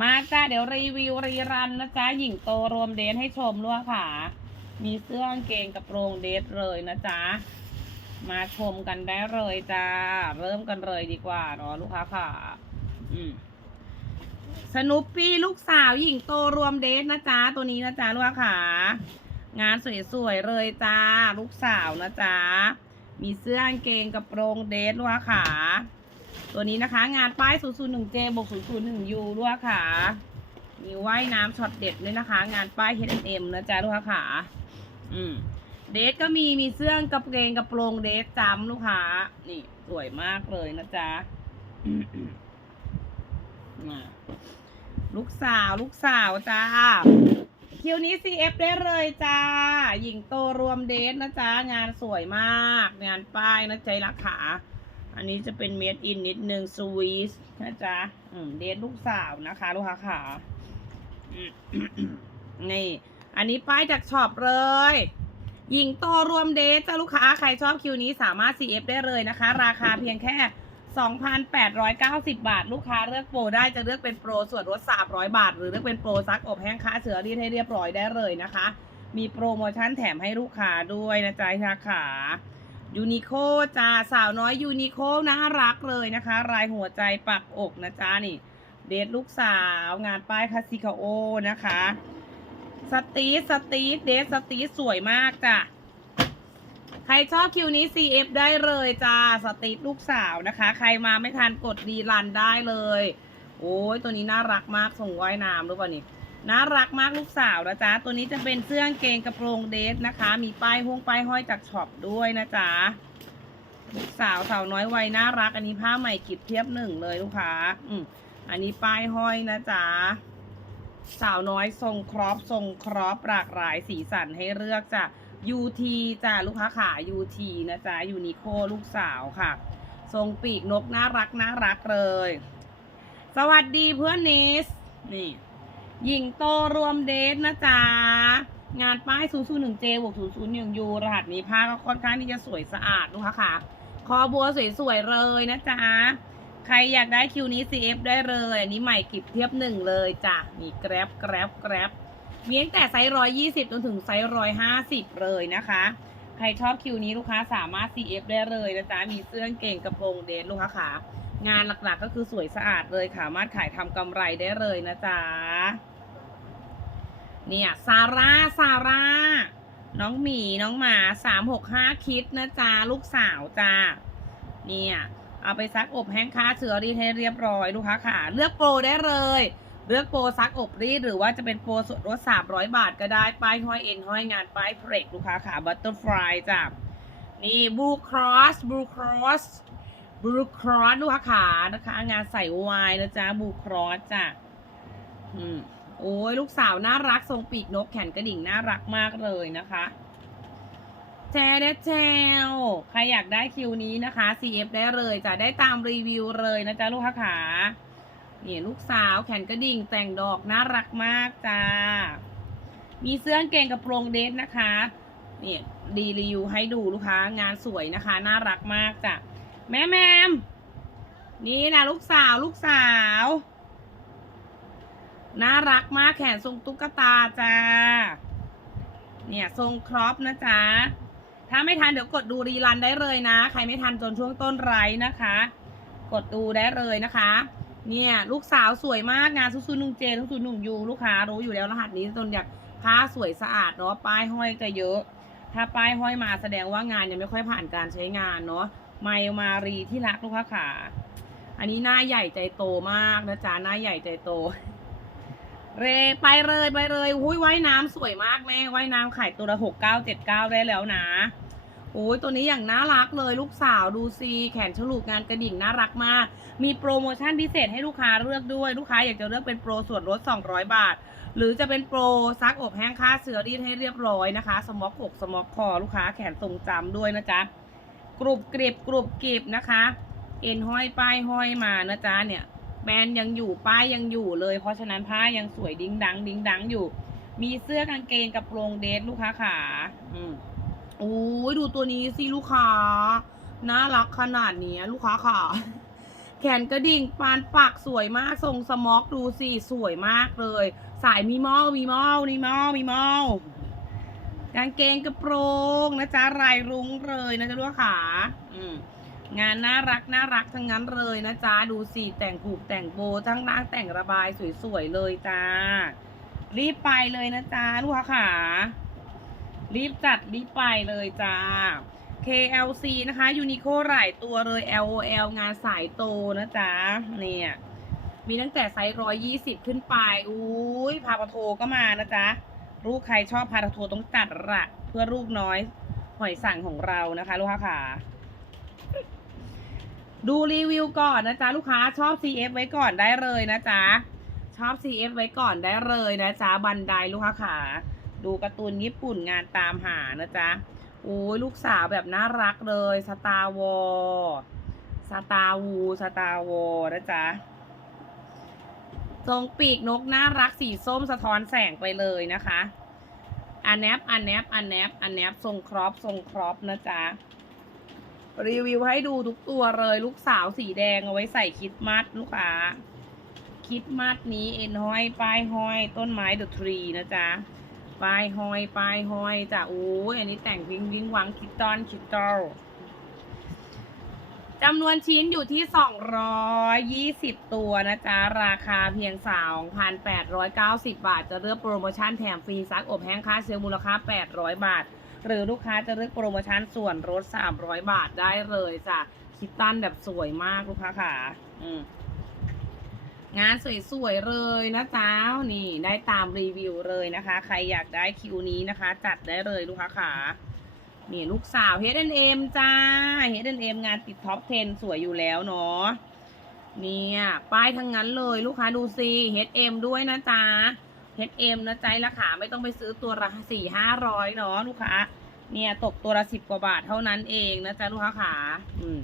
มาจ้าเดี๋ยวรีวิวรีรันนะจ๊ะหญิงโตรวมเดทให้ชมด้วค่ะ มีเสื้อกางเกงกระโรงเดทเลยนะจ๊ะมาชมกันได้เลยจ้า เริ่มกันเลยดีกว่าเนาะลูกค้าค่ะ อืมสนุปปี้ลูกสาวหญิงโตรวมเดทนะจ๊ะตัวนี้นะจ๊ะลูกค้าค่ะ งานสวยๆเลยจ้า ลูกสาวนะจ๊ะมีเสื้อกางเกงกระโรงเดทลูกค้าค่ะ ตัวนี้นะคะ งานป้าย 001J บวก 001U ด้วยค่ะ มีว่ายน้ำช็อตเด็ดด้วยนะคะ งานป้าย H&M นะจ๊ะลูกค้าค่ะอืมเดทก็มีมีเสื้อกระเกงกระโปรงเดทจำลูกค้า นี่ สวยมากเลยนะจ๊ะลูกสาวลูกสาวจ้าคิวนี้ CF ได้เลยจ้า หญิงโตรวมเดทนะจ๊ะ งานสวยมาก งานป้ายนะใจราคา อันนี้จะเป็นเมดอินนิดนึงสวีสนะจ๊ะอืมเดทลูกสาวนะคะ ลูกค้าขานี่ อันนี้ป้ายจากช็อปเลย หญิงโตรวมเดทจ้าลูกค้าใครชอบคิวนี้สามารถ CF ได้เลยนะคะ ราคาเพียงแค่ 2,890 บาท ลูกค้าเลือกโปรได้จะเลือกเป็นโปรส่วนลด300 บาท หรือเลือกเป็นโปรซักอบแห้งค้าเสือรีดให้เรียบร้อยได้เลยนะคะ มีโปรโมชั่นแถมให้ลูกค้าด้วยนะจ๊ะค่ะขา ยูนิโคจ้าสาวน้อยยูนิโคน่ารักเลยนะคะ ลายหัวใจปักอกนะจ๊ะนี่ เดทลูกสาวงานป้ายคาสิคาโอนะคะ สตีสตีเดทสตีสวยมากจ้ะใครชอบคิวนี้ CF ได้เลยจ้าสตีลูกสาวนะคะ ใครมาไม่ทันกดรีรันได้เลย โอ้ยตัวนี้น่ารักมากส่งว่ายน้ำรู้ป่ะนี่ น่ารักมากลูกสาวนะจ๊ะ ตัวนี้จะเป็นเสื้อกางเกงกระโปรงเดทนะคะ มีป้ายห้องป้ายห้อยจากช็อปด้วยนะจ๊ะลูกสาวสาวน้อยวัยน่ารัก อันนี้ผ้าใหม่กิบเทียบหนึ่งเลยลูกค้า อืมอันนี้ป้ายห้อยนะจ๊ะ สาวน้อยทรงครอปทรงครอปหลากหลายสีสันให้เลือกจ้ะ UT จ้ะลูกค้าขา UT นะจ๊ะยูนิโคลูกสาวค่ะ ทรงปีกนกน่ารักน่ารักเลย สวัสดีเพื่อนเนส นี่ หญิงโตรวมเดทนะจ๊ะ งานป้าย 001J บวก 001U รหัสนี้ผ้าก็ค่อนข้างที่จะสวยสะอาดลูกค้าค่ะ คอบัวสวยๆเลยนะจ๊ะ ใครอยากได้คิวนี้ CF ได้เลย อันนี้ใหม่กิบเทียบหนึ่งเลยจ้ะ มีแกร็บแกร็บแกร็บมีตั้งแต่ไซส์ร้อยยี่สิบจนถึงไซส์ร้อยห้าสิบเลยนะคะ ใครชอบคิวนี้ลูกค้าสามารถ CF ได้เลยนะจ๊ะ มีเสื้อเก่งกระโปรงเดทลูกค้าขางานหลักๆก็คือสวยสะอาดเลยค่ะ สามารถขายทำกำไรได้เลยนะจ๊ะ เนี่ยซาร่าซาร่าน้องหมีน้องหมาสามหกห้าคิดนะจ๊ะลูกสาวจ้าเนี่ยเอาไปซักอบแห้งค้าเสือรีดให้เรียบร้อยลูกค้าค่ะ เลือกโปรได้เลย เลือกโปรซักอบรีดหรือว่าจะเป็นโปรส่วนลด300บาทก็ได้ป้ายห้อยเอ็นห้อยงานป้ายเพลกลูกค้าค่ะบัตเตอร์ฟลายจ้ะนี่บูครอสบูครอสบูครอสลูกค้าขานะคะ งานใส่วายนะจ๊ะบูครอสจ้ะอืม โอ้ยลูกสาวน่ารักทรงปีกนกแขนกระดิ่งน่ารักมากเลยนะคะแจเดแจวใครอยากได้คิวนี้นะคะ CF ได้เลยจะได้ตามรีวิวเลยนะจ๊ะลูกค้าขานี่ลูกสาวแขนกระดิ่งแต่งดอกน่ารักมากจ้า มีเสื้อเกงกระโปรงเดทนะคะนี่ดีรีวิวให้ดูลูกค้างานสวยนะคะ น่ารักมากจ้ะแม่แมมนี่นะลูกสาวลูกสาว น่ารักมากแขนทรงตุ๊กตาจ้า เนี่ยทรงครอปนะจ๊ะ ถ้าไม่ทันเดี๋ยวกดดูรีรันได้เลยนะ ใครไม่ทันจนช่วงต้นไรนะคะ กดดูได้เลยนะคะ เนี่ยลูกสาวสวยมากงานซุซุนุงเจทุกซุนุงยูลูกค้ารู้อยู่แล้วรหัสนี้จนอยากผ้าสวยสะอาดเนาะป้ายห้อยจะเยอะ ถ้าป้ายห้อยมาแสดงว่างานยังไม่ค่อยผ่านการใช้งานเนาะไมมารีที่รักลูกค้าขา อันนี้หน้าใหญ่ใจโตมากนะจ๊ะหน้าใหญ่ใจโต เรไปเลยไปเลยหุ้ยว่ายน้ำสวยมากแม่ว่ายน้ำขายตัวละหกเก้าเจ็ดเก้าได้แล้วนะโอ้ยตัวนี้อย่างน่ารักเลยลูกสาวดูซีแขนฉลุกงานกระดิ่งน่ารักมาก มีโปรโมชั่นพิเศษให้ลูกค้าเลือกด้วย ลูกค้าอยากจะเลือกเป็นโปรส่วนลด200 บาท หรือจะเป็นโปรซักอบแห้งค่าเสือรีดให้เรียบร้อยนะคะ สมอกอกสมอกคอลูกค้าแขนทรงจำด้วยนะจ๊ะกรุบกริบกรุบกริบนะคะ เอ็นห้อยป้ายห้อยมานะจ๊ะเนี่ย แบรนด์ยังอยู่ป้ายยังอยู่เลย เพราะฉะนั้นผ้ายังสวยดิ้งดัง ดิ้งดังอยู่ มีเสื้อกางเกงกระโปรงเดทลูกค้าขาอืมโอ้ยดูตัวนี้สิลูกค้าน่ารักขนาดนี้ลูกค้าขาแขนกระดิ่งปานปักสวยมากทรงสมอกดูสิสวยมากเลย สายมีมอลมีมอลมีมอลมีมอลกางเกงกระโปรงนะจ๊ะลายรุ้งเลยนะจ๊ะลูกขาอืม งานน่ารักน่ารักทั้งนั้นเลยนะจ๊ะ ดูสิแต่งผูกแต่งโบทั้งล่างแต่งระบายสวยๆเลยจ้า รีบไปเลยนะจ๊ะลูกค้าขารีบจัดรีบไปเลยจ้า KLC นะคะยูนิโคหลายตัวเลย LOL งานสายโตนะจ๊ะ เนี่ย มีตั้งแต่ไซส์ร้อยยี่สิบขึ้นไป อุ้ยพาปะโทก็มานะจ๊ะ ลูกใครชอบพาปะโทต้องจัดละเพื่อลูกน้อยหอยสั่งของเรานะคะ ลูกค้าขา ดูรีวิวก่อนนะจ๊ะลูกค้าชอบ CF ไว้ก่อนได้เลยนะจ๊ะชอบ CF ไว้ก่อนได้เลยนะจ๊ะบันไดลูกค้าขาดูการ์ตูนญี่ปุ่นงานตามหานะจ๊ะโอ้ยลูกสาวแบบน่ารักเลยสตาร์วอลสตาร์วูสตาร์วอลนะจ๊ะทรงปีกนกน่ารักสีส้มสะท้อนแสงไปเลยนะคะอันแนบอันแนบอันแนบอันแนบทรงครอปทรงครอปนะจ๊ะ รีวิวให้ดูทุกตัวเลยลูกสาวสีแดงเอาไว้ใส่คิดมัดลูกค้าคิดมัดนี้เอ็นห้อยป้ายห้อย ต้นไม้เดอะทรีนะจ๊ะป้ายห้อยป้ายห้อยจ้ะโอ้ยอันนี้แต่งวิงวิงวังคิตตอนคิตตอลจำนวนชิ้นอยู่ที่ 220 ตัวนะจ๊ะ ราคาเพียง 3,890 บาท จะเลือกโปรโมชั่นแถมฟรีซักอบแห้งค่าเซลล์มูลค่า 800 บาท หรือลูกค้าจะเลือกโปรโมชั่นส่วนลด300 บาทได้เลยจ้ะคิตตันแบบสวยมากลูกค้าค่ะอืมงานสวยๆเลยนะจ๊ะนี่ได้ตามรีวิวเลยนะคะ ใครอยากได้คิวนี้นะคะ จัดได้เลยลูกค้าขานี่ลูกสาว H&M จ้า H&M งานติดท็อป 10 สวยอยู่แล้วเนาะเนี่ยป้ายทั้งนั้นเลยลูกค้าดูสิ H&M ด้วยนะจ๊ะ H&M นะจ๊ะราคาไม่ต้องไปซื้อตัวละสี่ห้าร้อยเนาะลูกค้าเนี่ยตกตัวละสิบกว่าบาทเท่านั้นเองนะจ๊ะลูกค้าขาอืม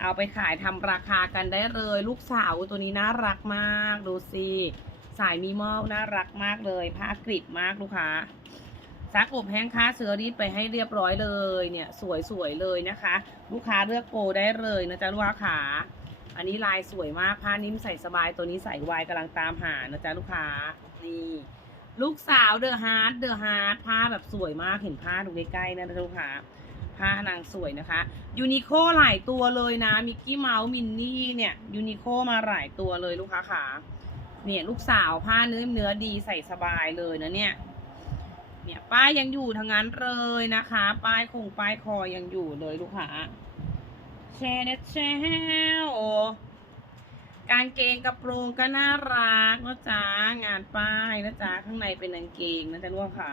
เอาไปขายทำราคากันได้เลย ลูกสาวตัวนี้น่ารักมากดูสิสายมีมอลน่ารักมากเลยผ้ากริบมากลูกค้าซักอบแห้งค่าเสื้อรีดไปให้เรียบร้อยเลยเนี่ยสวยๆเลยนะคะ ลูกค้าเลือกโปรได้เลยนะจ๊ะลูกค้าขาอันนี้ลายสวยมากผ้านิ่มใส่สบายตัวนี้ใส่วายกำลังตามหานะจ๊ะลูกค้า นี่ ลูกสาวเดอะฮาร์ดเดอะฮาร์ดผ้าแบบสวยมากเห็นผ้าดูใกล้ๆนะลูกค้าผ้านางสวยนะคะยูนิโคหลายตัวเลยนะมิกกี้เมาส์มินนี่เนี่ยยูนิโคมาหลายตัวเลยลูกค้าขาเนี่ยลูกสาวผ้าเนื้อเนื้อดีใส่สบายเลยนะเนี่ยเนี่ยป้ายยังอยู่ทั้งนั้นเลยนะคะ ป้ายคงป้ายคอยังอยู่เลยลูกค้าแชร์เน็ตแชร์โอ กางเกงกระโปรงก็น่ารักนะจ๊ะงานป้ายนะจ๊ะข้างในเป็นกางเกงนะจ๊ะลูกค้า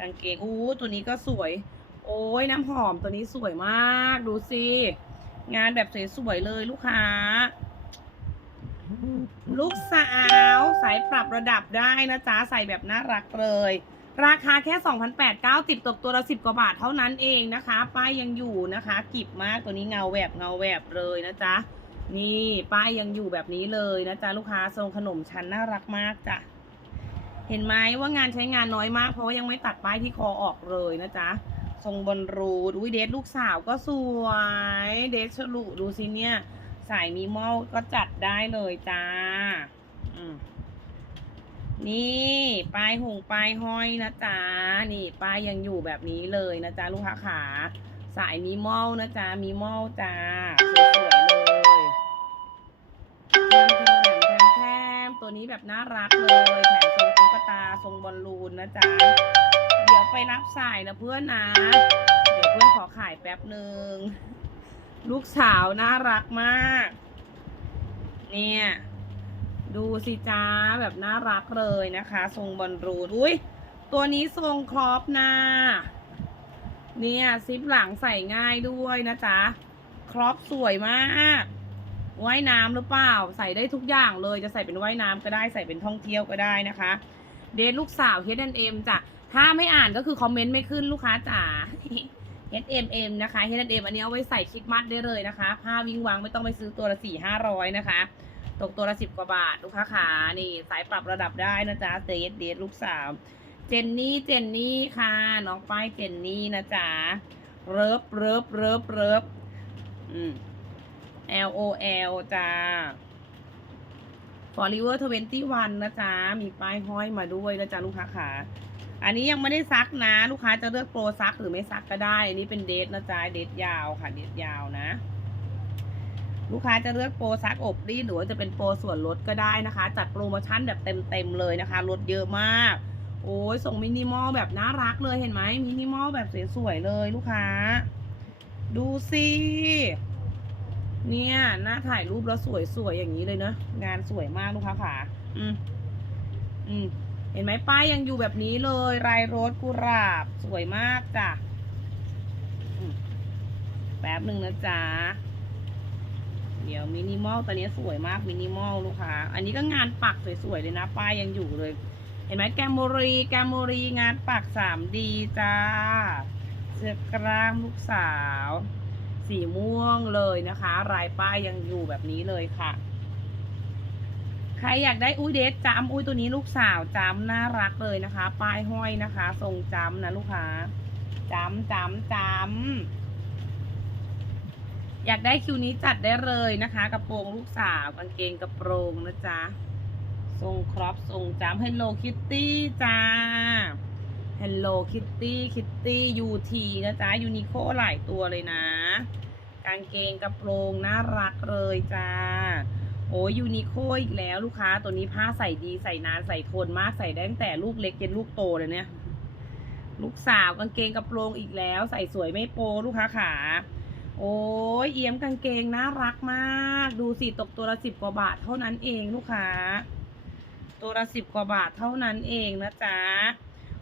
กางเกงอู้ตัวนี้ก็สวย โอ้ยน้ำหอมตัวนี้สวยมากดูสิงานแบบสวยๆเลยลูกค้า ลูกสาวสายปรับระดับได้นะจ๊ะใส่แบบน่ารักเลย ราคาแค่ 2,890ตกตัวละ10 กว่าบาทเท่านั้นเองนะคะ ป้ายยังอยู่นะคะกิบมากตัวนี้เงาแวบเงาแวบเลยนะจ๊ะ นี่ป้ายยังอยู่แบบนี้เลยนะจ๊ะลูกค้าทรงขนมชั้นน่ารักมากจ้ะเห็นไหมว่างานใช้งานน้อยมาก เพราะว่ายังไม่ตัดป้ายที่คอออกเลยนะจ๊ะทรงบอลรูดอุ้ยเดทลูกสาวก็สวย เดทฉลุดูสิเนี่ย สายมีมอลก็จัดได้เลยจ้าอืมนี่ป้ายหงป้ายห้อยนะจ๊ะนี่ป้ายยังอยู่แบบนี้เลยนะจ๊ะลูกค้าขา สายมีมอลนะจ๊ะมีมอลจ้าสวยๆเลย แทมแทมแทมแทมตัวนี้แบบน่ารักเลยแถมทรงตุ๊กตาทรงบอลลูนนะจ๊ะ เดี๋ยวไปรับสายนะเพื่อนนะ เดี๋ยวเพื่อนขอขายแป๊บหนึ่ง ลูกสาวน่ารักมาก เนี่ย ดูสิจ้าแบบน่ารักเลยนะคะ ทรงบอลรูน อุ้ยตัวนี้ทรงครอปนะเนี่ยซิปหลังใส่ง่ายด้วยนะจ๊ะ ครอปสวยมาก ว่ายน้ำหรือเปล่า ใส่ได้ทุกอย่างเลยจะใส่เป็นว่ายน้ำก็ได้ใส่เป็นท่องเที่ยวก็ได้นะคะ เดทลูกสาว H&M จ้ะถ้าไม่อ่านก็คือคอมเมนต์ไม่ขึ้นลูกค้าจ๋า H&M นะคะ H&M อันนี้เอาไว้ใส่คลิกมัดได้เลยนะคะ ผ้าวิ่งวังไม่ต้องไปซื้อตัวละสี่ห้าร้อยนะคะ ตกตัวละสิบกว่าบาท ลูกค้าขานี่ สายปรับระดับได้นะจ๊ะเดทเดทลูกสาว เจนนี่เจนนี่ค่ะ น้องป้ายเจนนี่นะจ๊ะเริบเริบเริบเริบอืม L O L จ้า Forever 21 นะจ๊ะ มีป้ายห้อยมาด้วยนะจ๊ะลูกค้าขาอันนี้ยังไม่ได้ซักนะ ลูกค้าจะเลือกโปรซักหรือไม่ซักก็ได้ อันนี้เป็นเดทนะจ๊ะ เดทยาวค่ะ เดทยาวนะ ลูกค้าจะเลือกโปรซักอบรีดหรือว่าจะเป็นโปรส่วนลดก็ได้นะคะ จัดโปรโมชั่นแบบเต็มๆเลยนะคะ ลดเยอะมาก โอ้ยส่งมินิมอลแบบน่ารักเลยเห็นไหมมินิมอลแบบสวยๆเลยลูกค้า ดูสิ เนี่ยหน้าถ่ายรูปแล้วสวยๆอย่างนี้เลยเนอะงานสวยมากลูกค้าค่ะอืมอืมเห็นไหมป้ายยังอยู่แบบนี้เลยลายรถกุหลาบสวยมากจ้ะแป๊บหนึ่งนะจ๊ะเดี๋ยวมินิมอลตอนนี้สวยมากมินิมอลลูกค้า อันนี้ก็งานปักสวยๆเลยนะ ป้ายยังอยู่เลย เห็นไหมแกมโมรีแกมโมรีงานปัก 3D จ้าเสื้อกล้ามลูกสาว สีม่วงเลยนะคะลายป้ายยังอยู่แบบนี้เลยค่ะ ใครอยากได้อุ้ยเดทจำอุ้ยตัวนี้ลูกสาวจำน่ารักเลยนะคะ ป้ายห้อยนะคะ ทรงจำนะลูกค้าจำจำจำอยากได้คิวนี้จัดได้เลยนะคะ กระโปรงลูกสาวกางเกงกระโปรงนะจ๊ะทรงครอปทรงจำ Hello Kitty จ้า Hello Kitty Kitty UT นะจ๊ะยูนิโคหลายตัวเลยนะ กางเกงกระโปรงน่ารักเลยจ้า โอ้ยูนิโคอีกแล้วลูกค้าตัวนี้ผ้าใส่ดีใส่นานใส่ทนมากใส่ได้ตั้งแต่ลูกเล็กจนลูกโตเลยเนี่ย ลูกสาวกางเกงกระโปรงอีกแล้ว ใส่สวยไม่โปลูกค้าขาโอ้ยเอี่ยมกางเกงน่ารักมาก ดูสิตกตัวละสิบกว่าบาทเท่านั้นเองลูกค้า ตัวละสิบกว่าบาทเท่านั้นเองนะจ๊ะ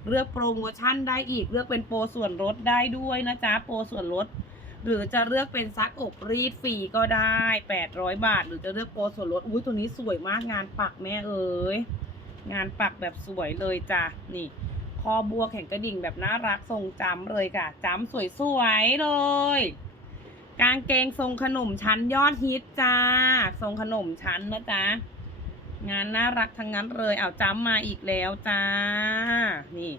เลือกโปรโมชั่นได้อีกเลือกเป็นโปรส่วนลดได้ด้วยนะจ๊ะโปรส่วนลด หรือจะเลือกเป็นซักอบรีดฟรีก็ได้ 800 บาท หรือจะเลือกโปรส่วนลดอุ้ยตัวนี้สวยมากงานปักแม่เอ๋ยงานปักแบบสวยเลยจ้ะนี่ คอบัวแข่งกระดิ่งแบบน่ารักทรงจำเลยค่ะจำสวยๆเลยกางเกงทรงขนมชั้นยอดฮิตจ้า ทรงขนมชั้นนะจ๊ะงานน่ารักทั้งนั้นเลย เอาจ้ำมาอีกแล้วจ้า นี่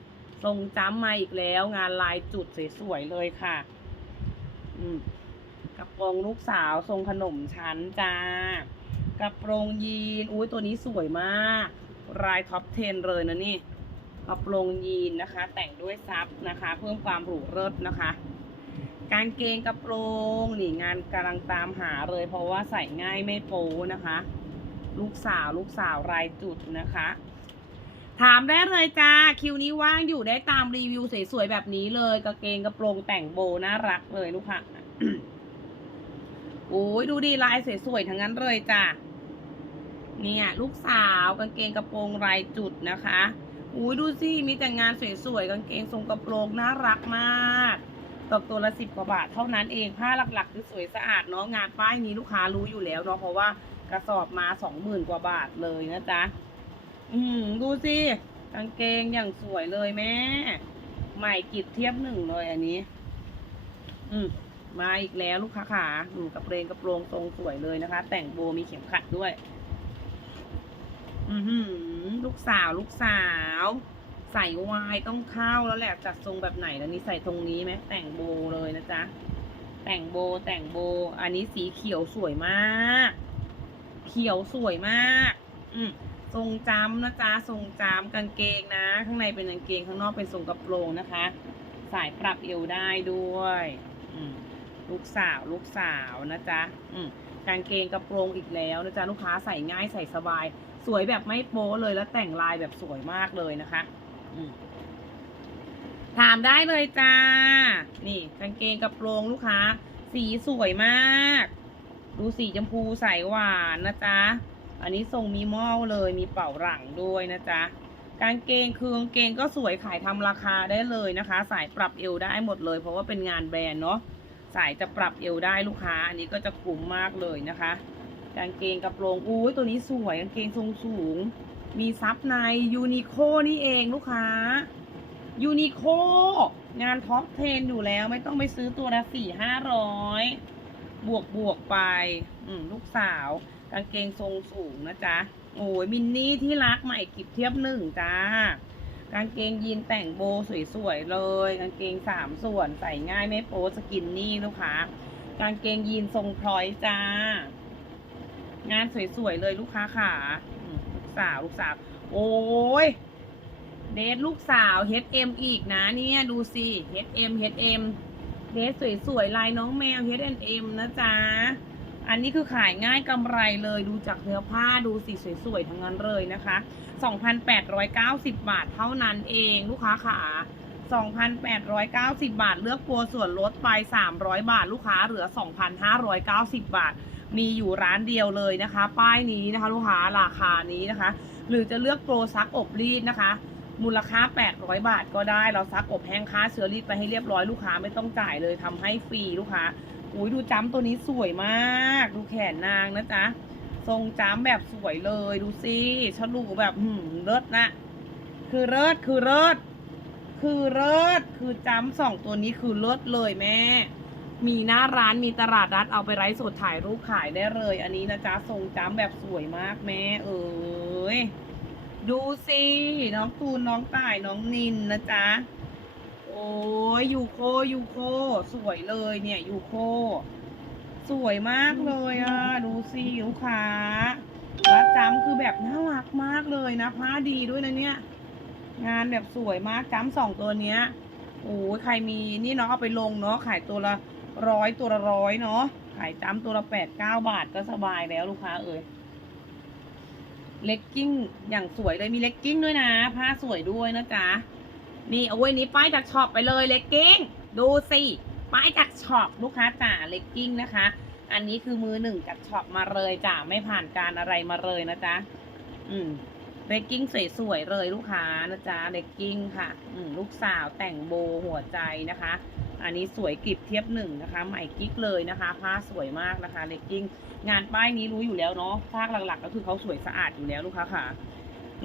ทรงจ้ำมาอีกแล้ว งานลายจุดสวยๆเลยค่ะ กระโปรงลูกสาวทรงขนมชั้นจ้ากระโปรงยีนอุ้ยตัวนี้สวยมากลายท็อป 10 เลยนะนี่กระโปรงยีนนะคะ แต่งด้วยซับนะคะ เพิ่มความหรูเลิศนะคะ กางเกงกระโปรงนี่งานกำลังตามหาเลย เพราะว่าใส่ง่ายไม่โป๊นะคะ ลูกสาวลูกสาวรายจุดนะคะ ถามได้เลยจ้า คิวนี้ว่างอยู่ได้ตามรีวิวสวยๆแบบนี้เลยกางเกงกระโปรงแต่งโบน่ารักเลยลูกค้าโอ้ยดูดีลายสวยๆทั้งนั้นเลยจ้าเนี่ยลูกสาวกางเกงกระโปรงลายจุดนะคะอุ้ยดูสิมีแต่งานสวยๆกางเกงทรงกระโปรงน่ารักมากตกตัวละสิบกว่าบาทเท่านั้นเองผ้าหลักๆคือสวยสะอาดเนาะงานป้ายนี้ลูกค้ารู้อยู่แล้วเนาะเพราะว่ากระสอบมาสองหมื่นกว่าบาทเลยนะจ๊ะ อืมดูสิกางเกงอย่างสวยเลยแม่ ใหม่กิบเทียบหนึ่งเลยอันนี้ อืมมาอีกแล้วลูกค้าขาดูกระเรงกระโปรงทรงสวยเลยนะคะ แต่งโบมีเข็มขัดด้วย อือหือ ลูกสาวลูกสาว ใส่วายต้องเข้าแล้วแหละจัดทรงแบบไหนแล้วนี่ใส่ตรงนี้ไหมแต่งโบเลยนะจ๊ะแต่งโบแต่งโบ อันนี้สีเขียวสวยมาก เขียวสวยมาก อืม ทรงจำนะจ๊ะทรงจำกางเกงนะ ข้างในเป็นกางเกงข้างนอกเป็นทรงกระโปรงนะคะ สายปรับเอวได้ด้วยลูกสาวลูกสาวนะจ๊ะกางเกงกระโปรงอีกแล้วนะจ๊ะลูกค้าใส่ง่ายใส่สบาย สวยแบบไม่โป๊เลยแล้วแต่งลายแบบสวยมากเลยนะคะถามได้เลยจ้า นี่กางเกงกระโปรงลูกค้า สีสวยมาก ดูสีชมพูใสหวานนะจ๊ะ อันนี้ทรงมีมอลเลยมีเป่าหลังด้วยนะจ๊ะกางเกงคือกางเกงก็สวยขายทำราคาได้เลยนะคะ สายปรับเอวได้หมดเลย เพราะว่าเป็นงานแบรนด์เนาะสายจะปรับเอวได้ลูกค้า อันนี้ก็จะคุ้มมากเลยนะคะ กางเกงกระโปรงอุ้ยตัวนี้สวยกางเกงทรงสูง มีซับในยูนิโคนี่เองลูกค้ายูนิโคงานท็อป10อยู่แล้วไม่ต้องไปซื้อตัวละสี่ห้าร้อยบวกบวกไปลูกสาว กางเกงทรงสูงนะจ๊ะ โอ้ยมินนี่ที่รักใหม่กิบเทียบหนึ่งจ้ากางเกงยีนแต่งโบสวยๆเลย กางเกงสามส่วนใส่ง่ายไม่โป๊สกินนี่ลูกค้ากางเกงยีนทรงพลอยจ้า งานสวยๆเลยลูกค้าค่ะอืมลูกสาวลูกสาว โอ้ยเดทลูกสาว H&M อีกนะเนี่ยดูสิ H&M H&M เดทสวยๆลายน้องแมว H&M นะจ๊ะ อันนี้คือขายง่ายกำไรเลยดูจากเนื้อผ้าดูสิสวยๆทั้งนั้นเลยนะคะ 2,890 บาทเท่านั้นเองลูกค้าขา2,890 บาท เลือกโปรส่วนลดไป 300 บาท ลูกค้าเหลือ 2,590 บาท มีอยู่ร้านเดียวเลยนะคะ ป้ายนี้นะคะ ลูกค้าราคานี้นะคะ หรือจะเลือกโปรซักอบรีดนะคะ มูลค่า 800 บาทก็ได้ เราซักอบแห้งค่าเชื้อรีดไปให้เรียบร้อยลูกค้าไม่ต้องจ่ายเลยทำให้ฟรีลูกค้า อุ้ยดูจ้ำตัวนี้สวยมาก ดูแขนนางนะจ๊ะ ทรงจ้ำแบบสวยเลยดูสิฉลูแบบหืมเลิศนะ คือเลิศคือเลิศคือเลิศคือจ้ำสองตัวนี้คือเลิศเลยแม่ มีหน้าร้านมีตลาดนัดเอาไปไร้สดถ่ายรูปขายได้เลย อันนี้นะจ๊ะทรงจ้ำแบบสวยมากแม่เอ้ยดูสิน้องตูนน้องต่ายน้องนินนะจ๊ะ โอ้ยยูโคยูโค สวยเลยเนี่ยยูโค สวยมากเลยอะ ดูสิลูกค้ารัดจำคือแบบน่ารักมากเลยนะผ้าดีด้วยนะเนี่ย งานแบบสวยมากจำสองตัวเนี้ยโอ้ยใครมีนี่เนาะเอาไปลงเนาะขายตัวละร้อยตัวละร้อยเนาะขายจำตัวละแปดเก้าบาทก็สบายแล้วลูกค้าเอ่ยเลกกิ้งอย่างสวยเลยมีเลกกิ้งด้วยนะ ผ้าสวยด้วยนะจ๊ะ นี่เอาไว้นี้ป้ายจากช็อปไปเลยเลกกิ้งดูสิป้ายจากช็อปลูกค้าจ๋าเลกกิ้งนะคะ อันนี้คือมือหนึ่งจากช็อปมาเลยจ้ะไม่ผ่านการอะไรมาเลยนะจ๊ะอืมเลกกิ้งสวยๆเลยลูกค้านะจ๊ะเลกกิ้งค่ะ อืมลูกสาวแต่งโบหัวใจนะคะ อันนี้สวยกริบเทียบหนึ่งนะคะ ใหม่กิ๊กเลยนะคะผ้าสวยมากนะคะเลกกิ้งงานป้ายนี้รู้อยู่แล้วเนาะภาคหลักๆก็คือเขาสวยสะอาดอยู่แล้วลูกค้าค่ะ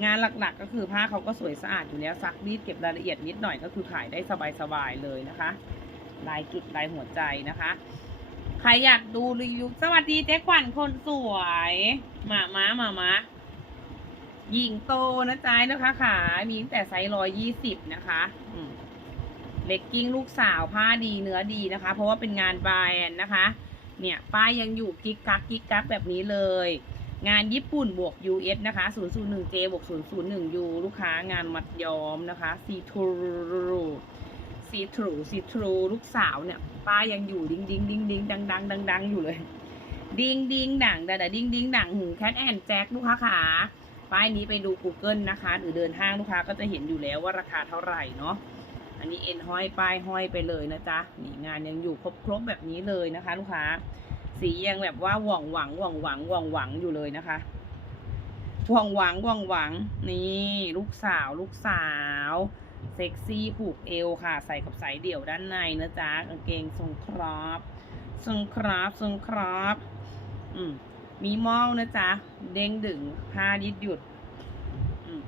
งานหลักๆก็คือผ้าเขาก็สวยสะอาดอยู่แล้วซักรีดเก็บรายละเอียดนิดหน่อยก็คือขายได้สบายๆเลยนะคะ ลายจุดลายหัวใจนะคะ ใครอยากดูรีวิวสวัสดีเจ๊ขวัญคนสวยหมาม้ามาม้าหญิงโตนะจ๊ะนะคะขามีตั้งแต่ไซส์ร้อยยี่สิบนะคะเลกกิ้งลูกสาวผ้าดีเนื้อดีนะคะ เพราะว่าเป็นงานบรนนะคะ เนี่ยป้ายยังอยู่กิ๊กกักกิ๊กกักแบบนี้เลย งานญี่ปุ่นบวก US นะคะ 001J บวก 001U ลูกค้างานมัดย้อมนะคะ See Through See Through See Through ลูกสาวเนี่ย ป้ายังอยู่ดิงดิงดิงดิงดังดังดังดังอยู่เลย ดิงดิงดังดาดาดิงดิงดังหูแคทแอนแจ็คลูกค้าขาป้ายนี้ไปดู Google นะคะ หรือเดินห้างลูกค้าก็จะเห็นอยู่แล้วว่าราคาเท่าไหร่เนาะอันนี้เอ็นห้อยป้ายห้อยไปเลยนะจ๊ะนี่งานยังอยู่ครบครบแบบนี้เลยนะคะ ลูกค้า สียังแบบว่าหว่องหวังหว่องหวังหว่องหวังอยู่เลยนะคะหว่องหวังหว่องหวังนี่ลูกสาวลูกสาวเซ็กซี่ผูกเอวค่ะ ใส่กับสายเดี่ยวด้านในนะจ๊ะกางเกงทรงครอปทรงครอปทรงครอปอืมมีมอลนะจ๊ะ เด้งดึงผ้ายืดหยุดอืม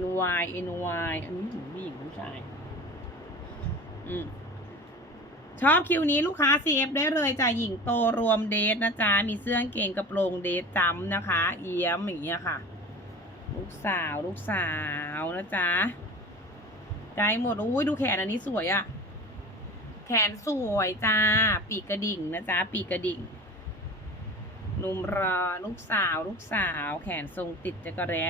NY NY อันนี้ถึงผู้หญิงผู้ชาย อืม ชอบคิวนี้ลูกค้า CF ได้เลยจ้ะหญิงโตรวมเดทนะจ๊ะ มีเสื้อเกงกระโปรงเดทจำนะคะ เอี้ยมอย่างเงี้ยค่ะ ลูกสาวลูกสาวนะจ๊ะใจหมดอุ้ยดูแขนอันนี้สวยอะแขนสวยจ้า ปีกกระดิ่งนะจ๊ะ ปีกกระดิ่งหนุ่มรอลูกสาวลูกสาว แขนทรงติดจักรแร้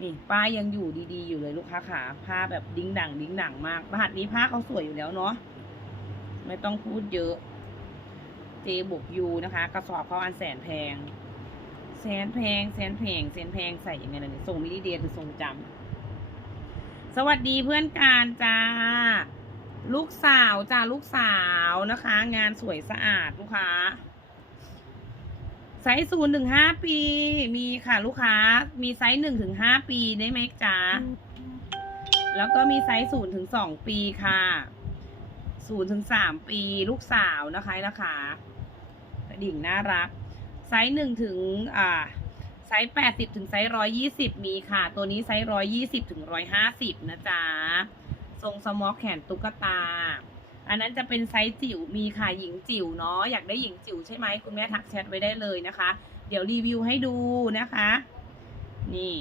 นี่ป้ายยังอยู่ดีๆ อยู่เลยลูกค้าขาผ้าแบบดิ้งดังดิ้งดังมากรหัสนี้ผ้าเขาสวยอยู่แล้วเนาะ ไม่ต้องพูดเยอะเจบวกยูนะคะ กระสอบเขาอันแสนแพง แสนแพง แสนแพง แสนแพงใส่ยังไงล่ะเนี่ยส่งมิลิเดียคือทรงจำสวัสดีเพื่อนการจ้า ลูกสาวจ้าลูกสาวนะคะ งานสวยสะอาดลูกค้าไซส์ศูนย์ถึงห้าปี มีค่ะลูกค้า มีไซส์หนึ่งถึงห้าปีได้ไหมจ๊ะแล้วก็มีไซส์ศูนย์ถึงสองปีค่ะ ศูนย์ถึงสามปีลูกสาวนะคะนะคะกระดิ่งน่ารัก ไซส์หนึ่งถึงอ่าไซส์แปดสิบถึงไซส์ร้อยยี่สิบมีค่ะ ตัวนี้ไซส์ร้อยยี่สิบถึงร้อยห้าสิบนะจ๊ะ ทรงสมอกแขนตุ๊กตา อันนั้นจะเป็นไซส์จิ๋วมีค่ะหญิงจิ๋วเนาะอยากได้หญิงจิ๋วใช่ไหมคุณแม่ทักแชทไว้ได้เลยนะคะ เดี๋ยวรีวิวให้ดูนะคะ นี่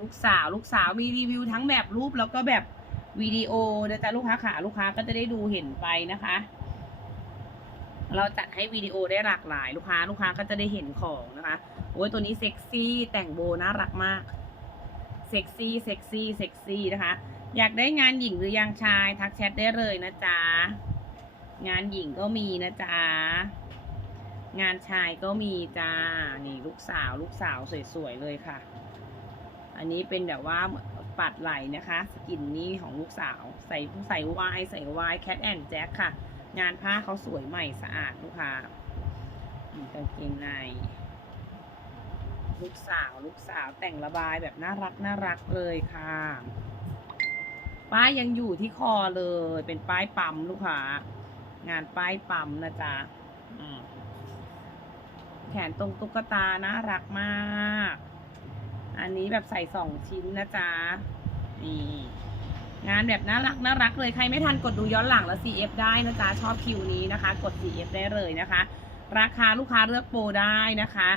ลูกสาวลูกสาวมีรีวิวทั้งแบบรูปแล้วก็แบบ วิดีโอนะจ๊ะลูกค้าขาลูกค้าก็จะได้ดูเห็นไปนะคะ เราจัดให้วิดีโอได้หลากหลาย ลูกค้า ลูกค้าก็จะได้เห็นของนะคะโอ้ยตัวนี้เซ็กซี่แต่งโบน่ารักมากเซ็กซี่เซ็กซี่เซ็กซี่นะคะ อยากได้งานหญิงหรือยังชายทักแชทได้เลยนะจ๊ะงานหญิงก็มีนะจ๊ะงานชายก็มีจ้า นี่ลูกสาวลูกสาวสวยๆเลยค่ะ อันนี้เป็นแบบว่า ปัดไหลนะคะ สกินนี่ของลูกสาว ใส่ใส่วายใส่วายแคทแอนแจ็คค่ะ งานผ้าเขาสวยใหม่สะอาดลูกค้ากางเกงใน ลูกสาวลูกสาวแต่งระบายแบบน่ารักน่ารักเลยค่ะป้ายยังอยู่ที่คอเลย เป็นป้ายปั๊มลูกค้างานป้ายปั๊มนะจ๊ะแขนตรงตุ๊กตาน่ารักมาก อันนี้แบบใส่สองชิ้นนะจ๊ะนี่งานแบบน่ารักน่ารักเลยใครไม่ทันกดดูย้อนหลังแล้ว CF ได้นะจ๊ะชอบคิวนี้นะคะ กด CF ได้เลยนะคะ ราคาลูกค้าเลือกโปรได้นะคะ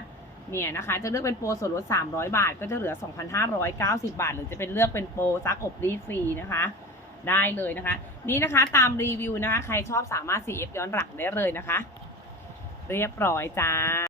เนี่ยนะคะจะเลือกเป็นโปรส่วนลด 300 บาท ก็จะเหลือ 2,590 บาท หรือจะเป็นเลือกเป็นโปรซักอบรีดฟรีนะคะ ได้เลยนะคะ นี่นะคะตามรีวิวนะคะ ใครชอบสามารถ CF ย้อนหลังได้เลยนะคะ เรียบร้อยจ้า